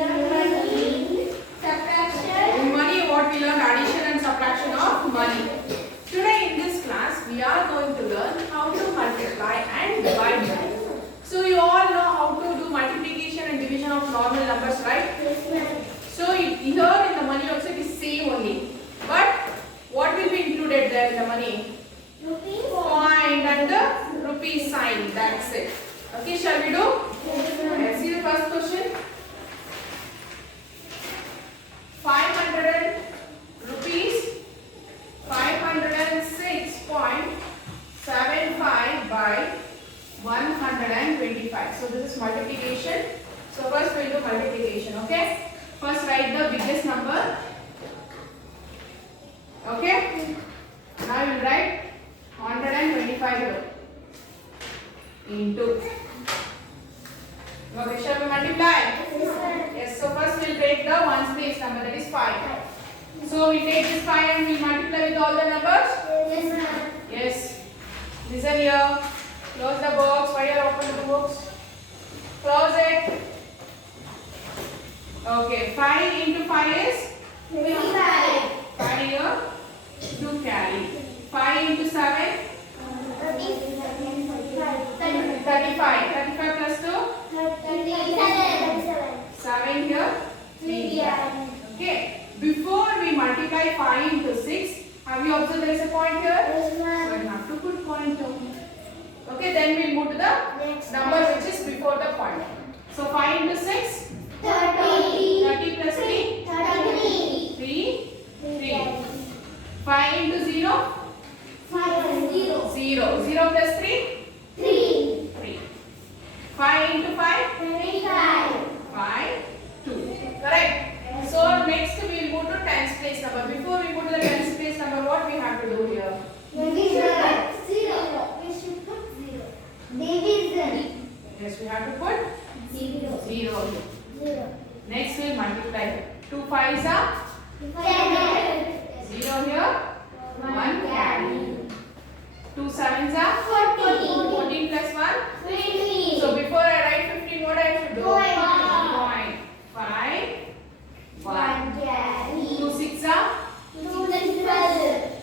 In money, what we learn addition and subtraction of money. Today in this class, we are going to learn how to multiply and divide money. So you all know how to do multiplication and division of normal numbers, right? So here in the money also it is same only. But what will be included there in the money? Point and the rupee sign. That's it. Okay, shall we do? Let's see the first question. 500 rupees, 506.75 by 125. So this is multiplication. So first we will do multiplication. Okay. First write the biggest number. Okay. Now you will write 125 into. Okay, shall we multiply? Yes. So first we will take the ones place number, that is 5. So we take this 5 and we multiply with all the numbers. Yes. Listen here. Close the box. Why you are open the books? Close it. Okay. 5 into 5 is 25. 5 here to carry. 5 into 7. 35. 35 plus 2. 7 here. 3. Okay. Before we multiply 5 into 6, have you observed there is a point here? So you have to put point here. Okay, then we will move to the next number which is before the point. So 5 into 6? 30. 30 plus 3? 33. 3? 3. 5 into 0? 0. 0 plus 3? 3. 5 into 5? 5. 2. Correct. So next we will move to tens place number. Before we move to the tens place number, what we have to do here? Division. Yes, we have to put 0. Next we will multiply. 2 5s are 0 here. 1 carry. 2 7s are 14 plus 1. So before I write 15, what I should do? Point. 5. 1. 2 6 are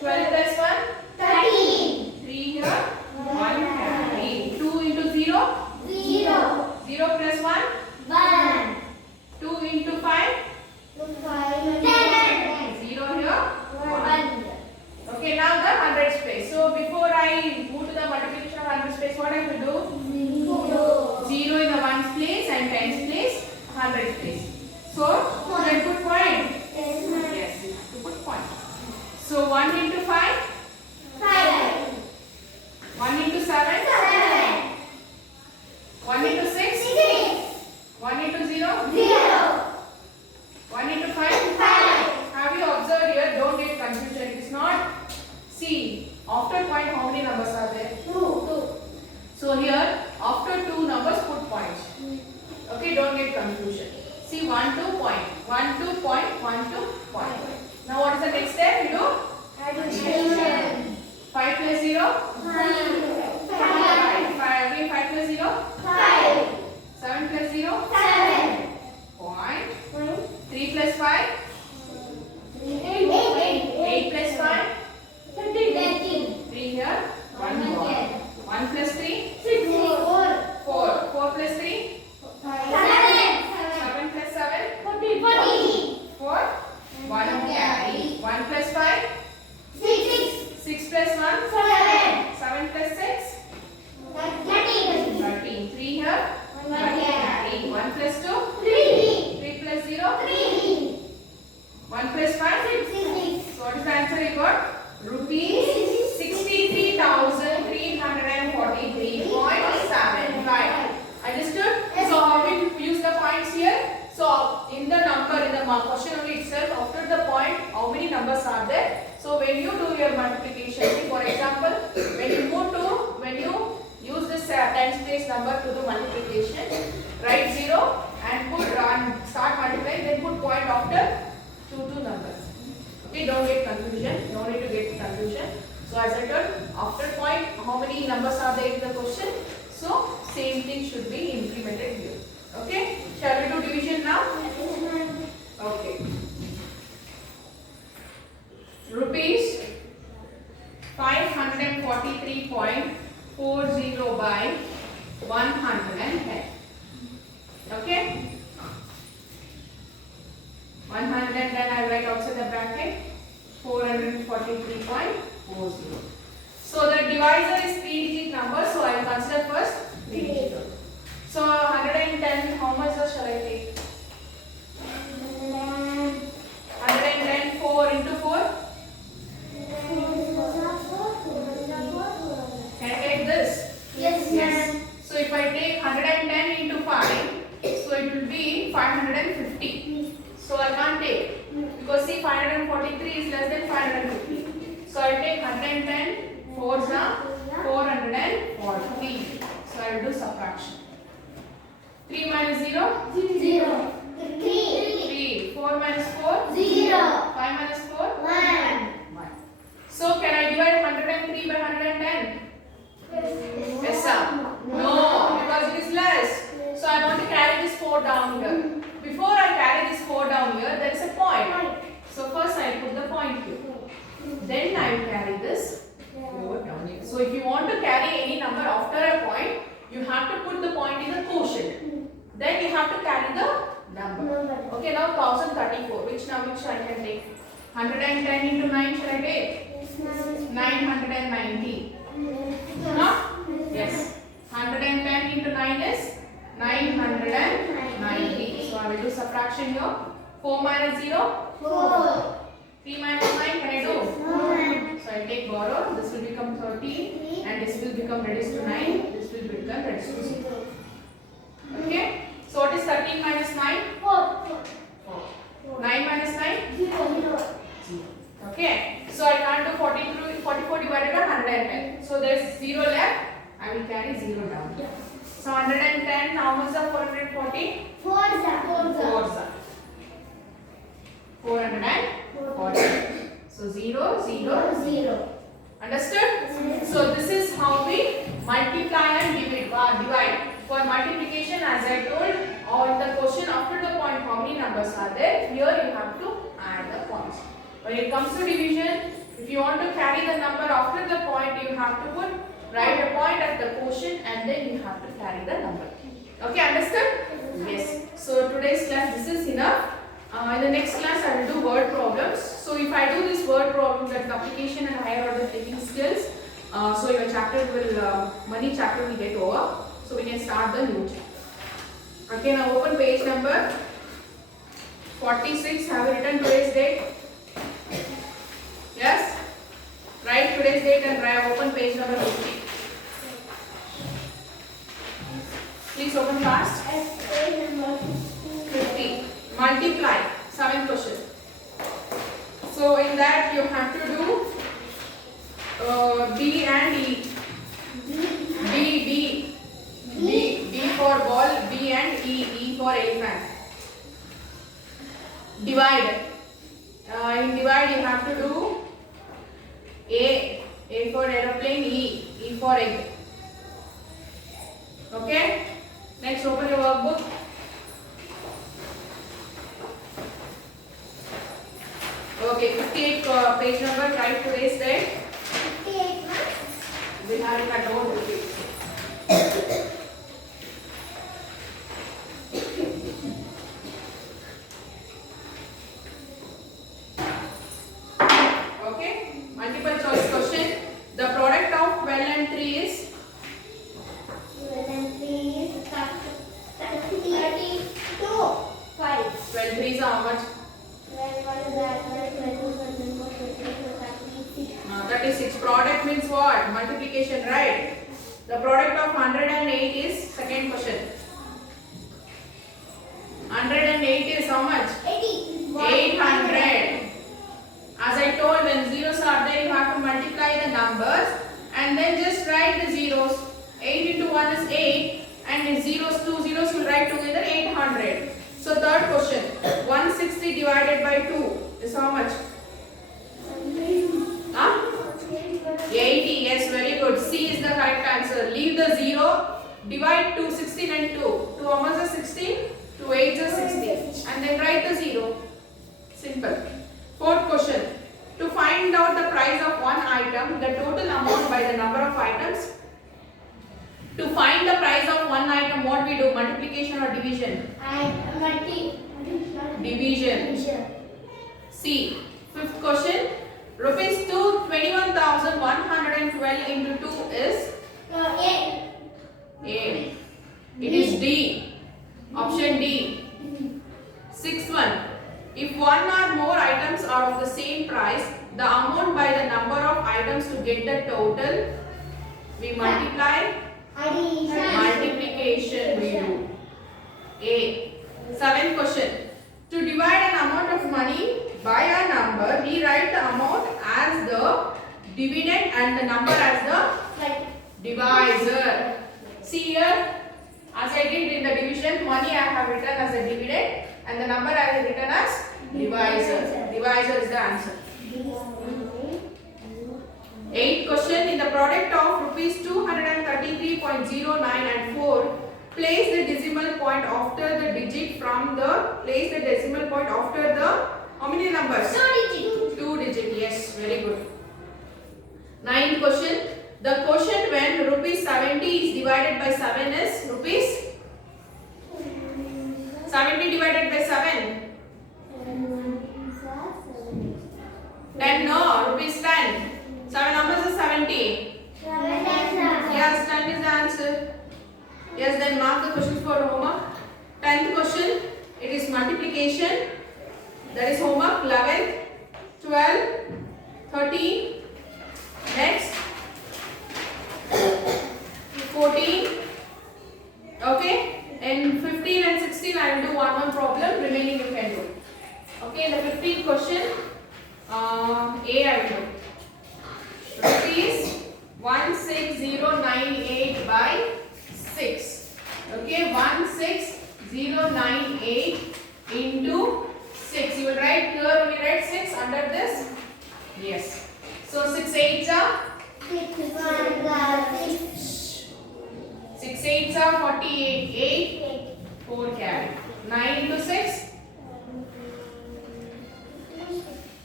12 plus 1. 3 here. 1 carry. 2 into 0. 0 plus 1. 2 into 5. 0 here. 1. Okay, now the hundreds place. So before I move to the multiplication of hundreds place, what I will do? 0 in the ones place and tens place, hundreds place. So then put point. Yes, you have to put point. So 1 into 5. 1 into 7. 1 into 6. 1 into 0. 1 into 5. Have you observed here? Don't get confusion. It is not. See, after point, how many numbers are there? 2. So here, after 2 numbers, put points. Okay, don't get confusion. See, 1 2 point, 1 2 point, 1 2 point. Now what is the next step? You do addition. 5 plus 0. 5. 5 plus 0. 7 plus 0. Point. 3 plus 5. 8 plus 5. 3 here. 1 more. 1 plus 3. 4. 4 plus 3. 7 plus 7. 4. 1 carry. 1 plus 5. 6 plus 1. 7 plus 6. 13. 3 here. 1 carry. 1 plus 2. 3 plus 0. 1 plus 5. So what is the answer you got? Rupees 63,343.75. Understood? So how we use the points here? So in the number, in the question only itself, after the point, how many numbers are there? So when you do your multiplication, for example, when you use this tens place number to do multiplication, write 0 and start multiplying, then put point after two numbers. Okay, don't get confusion. No need to get confusion. So as I told, after point, how many numbers are there in the question? So same thing should be implemented here. Okay, shall we do division now? bracket 443.40. So the divisor is 3-digit number, so I will consider first 3-digit. So 110, how much shall I take? 110, 4 into 4? Can I take this? Yes, Yes. So if I take 110 into 5, so it will be 550. So I can't take, because see 543 is less than 550. So I take 110, 4 is 440. So I will do subtraction. 3 minus 0? 0. 3. 4 minus 4? 0. 5 minus 4? 1. 1. So can I divide 103 by 110? Yes, sir. No, because it is less. So I want to carry this 4 down here. Before I carry this 4 down here, there is a point. So first I put the point here. Then I will carry this 4 down here. So if you want to carry any number after a point, you have to put the point in the quotient. Then you have to carry the number. Okay, now 1034. Which number I can take? 110 into 9 shall I take? 990. No? Yes. 110 into 9 is 990. So I will do subtraction here. 4 minus 0? 4. 3 minus 9 can I do? 1. So I take borrow. This will become 13 and this will become reduced to 9. This will become reduced to 0. Okay? So what is 13 minus 9? 4. 9 minus 9? 0. Okay. So I can't do 44 divided by 110. So there is 0 left. I will carry 0 down. So 110, how much is 440? 4. 440. So 0, 0, 0. Understood? So this is how we multiply and divide. For multiplication, as I told, or in the question after the point, how many numbers are there? Here you have to add the points. When it comes to division, if you want to carry the number after the point, you have to write a point at the quotient and then you have to carry the number. Okay, understood? Yes. So today's class, this is enough. In the next class, I will do word problems. So if I do this word problems at application and higher order thinking skills, so your chapter will, money chapter will get over. So we can start the new chapter. Okay, now open page number 46. Have you written today's date? Yes? Write today's date and open page number 50. Please open fast. 50. Multiply. 7th question. So in that you have to do B and E. B for ball, B and E for elephant. Divide. In divide you have to do A for aeroplane, E for egg. Okay? Next, open your workbook. Okay, 58 page number, write today's date. 58. We have it at home. Okay, multiple choice question. The product of 12 and 3 is 12 and 3 is 32. 5. 12 3 is how much? 36. Product means what? Multiplication, right? The product of 108 is second question. 108 is how much? 800. As I told, when zeros are there, you have to multiply the numbers and then just write the zeros. 8 into 1 is 8 and the zeros, 2 zeros will write together 800. So third question, 160 divided by 2 is how much? 80. Yes, very good. C is the correct answer. Leave the 0, divide 2, 16 and 2. 2 how much is 16? 2 8 is 16. And then write the 0. Simple. Fourth question. To find out the price of one item, the total amount by the number of items. To find the price of one item, what we do? Multiplication or division? Division. C. Fifth question. Rupees 21,112 into 2 is A. A. It is D. Option D. Sixth one. If one or more items are of the same price, the amount by the number of items to get the total, we multiply. Multiplication we do. A. Seventh question. To divide an amount of money by a number, we write the amount as the dividend and the number as the divisor. See here, as I did in the division, money I have written as a dividend and the number I have written as divisor. Divisor is the answer. Eighth question. In the product of rupees 233.09 and 4, place the decimal point after the digit from the, place the decimal point after the, how many numbers? 2 digit, yes, very good. Ninth question. The quotient when rupees 70 is divided by 7 is rupees 70 divided by 7. 10, no, rupees 10. 7 numbers is 70. Yes, 10 is the answer. Yes, then mark the questions for homework. 10th question, it is multiplication. That is homework. 11, 12, 13. Next, 14. Okay, and 15 and 16 I will do one problem. Remaining you can do. Okay, in the 15th question, A I will do. Rupees 16098 by 6. Okay, 16098 into 6. You will write here, we write 6 under this. Yes. So 6 8s are 6 8s are 48. 8 4 carry. 9 into 6.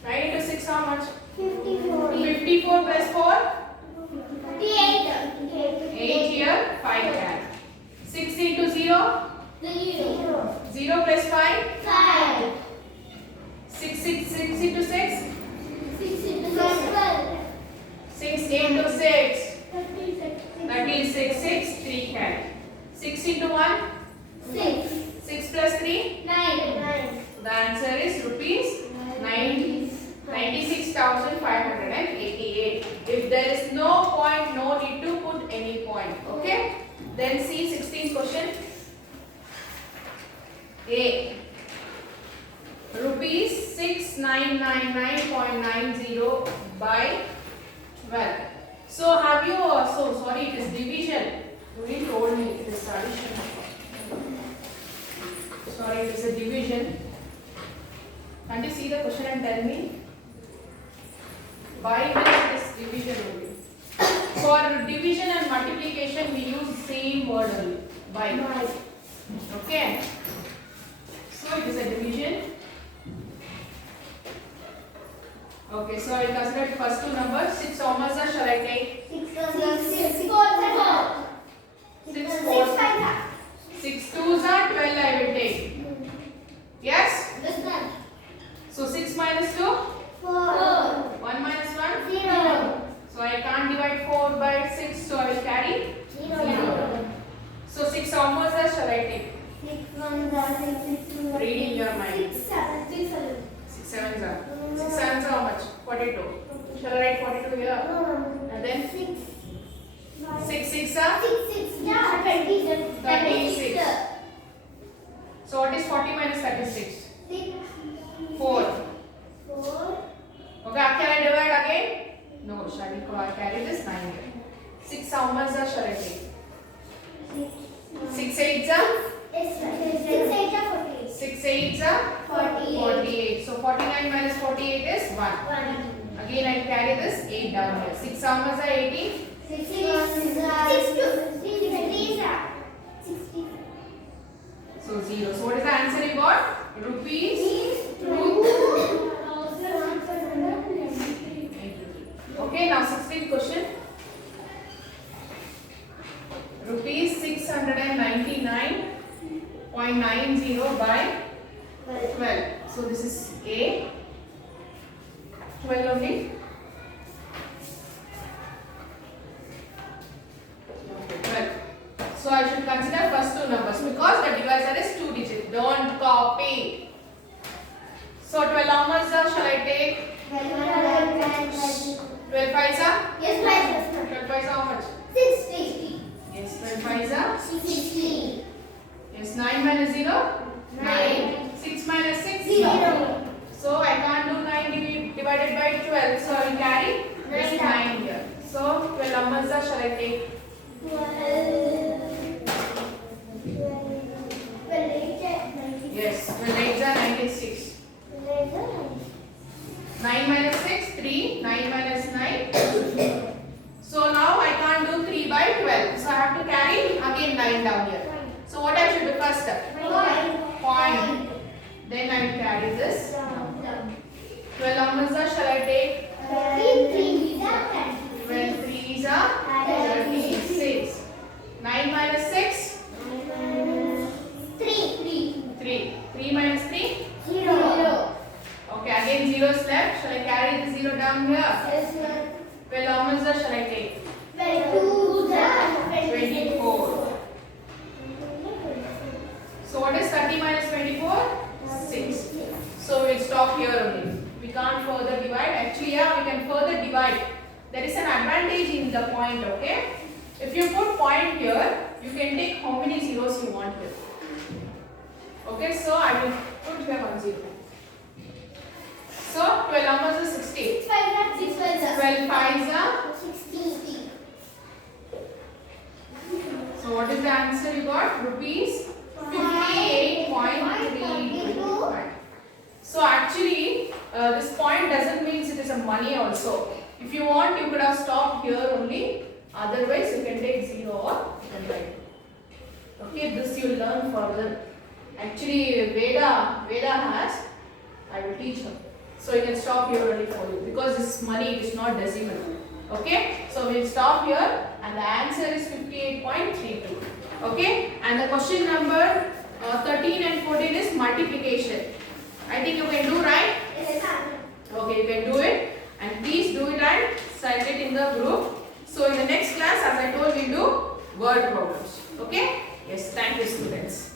9 into 6 how much? 54 plus 4. 8 here, 5 carry. 6 into 0. 0 plus 5. 6 into 6. 6 into 6. 36. 6 3 carry. 6 into 1. 6 plus 3. The answer is rupees 96,588. If there is no point, no need to put any point. Okay. Then see 16th question. A. Rupees 6999.90 by 12. So have you also, sorry, it is division. You didn't told me it is addition. Sorry, it is a division. Can't you see the question and tell me? By means is division only. For division and multiplication we use same word only. By. Okay. So it is a division. Okay, so I will consider the first two numbers. 6 how much shall I take? 6 4. 6 2s are 12 I will take. Yes? So 6 minus 2? 1 minus 1? 0. So I can't divide 4 by 6, so I will carry 0. So 6 how much shall I take? Read in your mind. 6 7s are. 6 7s are how much? 42. Shall I write 42 here? And then 6 6 are? 36. So what is 40 minus 36? 4. Okay, can I divide again? No, shall we carry this 9 here? 6 how much shall I take? 6 8s are? 6 8s are? 48. So 49 minus 48 is 1. Again I carry this 8 down here. 6 how much are 18? So 0. So what is the answer you got? Rupees. Okay, now 16th question. Rupees 699.90 by 12. So this is A. 12 only. Okay, 12. So I should consider first two numbers because the divisor is 2 digits. Don't copy. So 12 how much shall I take? 12 5s are? Yes, 12 5s how much? 60. Yes, 12 5s are? 60. Yes, 9 minus 0? 9. 6 minus 6? 0. So I can't do 9 divided by 12. So I will carry this 9 here. So 12 how much shall I take? 12. Yes, 12 8s are 96. 9 minus 6, 3. 9 minus 9. So now I can't do 3 by 12. So I have to carry again 9 down here. So what I should do first? Point. Then I will carry this. 12 how much shall I take? 12 3s are 36. 9 minus 6? 3. 3 minus 3? Okay, again 0 is left. Shall I carry the 0 down here? 12 how much shall I take? 24. So what is 30 minus 24? 6. So we will stop here only. We can't further divide. Actually, yeah, we can further divide. There is an advantage in the point, okay? If you put point here, you can take how many zeros you want here. Okay, so I will put here 1 0. So 12 how much is 60? 12 5s are? So what is the answer you got? Rupees 58.325. So actually, this point doesn't mean it is a money also. If you want, you could have stopped here only. Otherwise, you can take 0 or you can write. Okay, this you will learn further. Actually, Veda has. I will teach her. So you can stop here only for you because this money is not decimal. Okay, so we will stop here and the answer is 58.32. Okay, and the question number 13 and 14 is multiplication. I think you can do, right? Okay, you can do it and please do it and send it in the group. So in the next class, as I told, we will do word problems. Okay? Yes, thank you students.